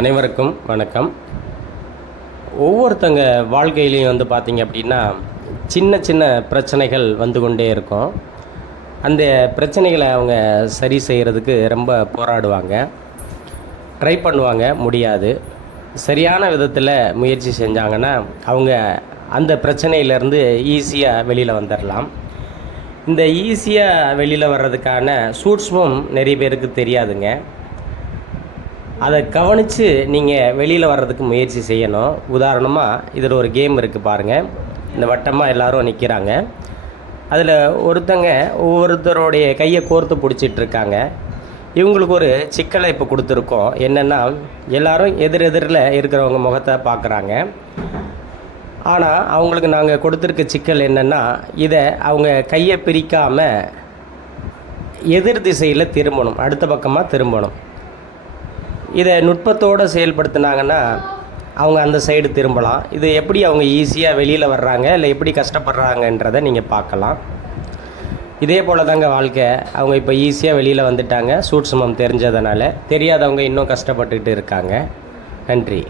அனைவருக்கும் வணக்கம். ஒவ்வொருத்தங்க வாழ்க்கையிலையும் வந்து பார்த்திங்க அப்படின்னா சின்ன சின்ன பிரச்சனைகள் வந்து கொண்டே இருக்கும். அந்த பிரச்சனைகளை அவங்க சரி செய்கிறதுக்கு ரொம்ப போராடுவாங்க. ட்ரை பண்ணுவாங்க முடியாது. சரியான விதத்தில் முயற்சி செஞ்சாங்கன்னா அவங்க அந்த பிரச்சனையிலேருந்து ஈஸியாக வெளியில் வந்துடலாம் இந்த ஈஸியாக வெளியில் வர்றதுக்கான சூட்ச்மம் நிறைய பேருக்கு தெரியாதுங்க. அதை கவனித்து நீங்கள் வெளியில் வர்றதுக்கு முயற்சி செய்யணும். உதாரணமாக இதில் ஒரு கேம் இருக்குது பாருங்கள் இந்த வட்டமாக எல்லோரும் நிற்கிறாங்க அதில் ஒருத்தங்க ஒவ்வொருத்தருடைய கையை கோர்த்து பிடிச்சிட்டு இருக்காங்க. இவங்களுக்கு ஒரு சிக்கலை இப்போ கொடுத்துருக்கோம். என்னென்னா எல்லோரும் எதிர் எதிரில் இருக்கிறவங்க முகத்தை பார்க்குறாங்க. ஆனால் அவங்களுக்கு நாங்கள் கொடுத்துருக்க சிக்கல் என்னென்னா இதை அவங்க கையை பிரிக்காமல் எதிர் திசையில் திரும்பணும். அடுத்த பக்கமாக திரும்பணும். இதை நுட்பத்தோடு செயல்படுத்தினாங்கன்னா அவங்க அந்த சைடு திரும்பலாம். இது எப்படி அவங்க ஈஸியாக வெளியில் வர்றாங்க இல்லை எப்படி கஷ்டப்படுறாங்கன்றதை நீங்கள் பார்க்கலாம். இதே போல் தாங்க வாழ்க்கை. அவங்க இப்போ ஈஸியாக வெளியில் வந்துட்டாங்க சூட்சுமம் தெரிஞ்சதுனால தெரியாதவங்க இன்னும் கஷ்டப்பட்டுக்கிட்டு இருக்காங்க. நன்றி.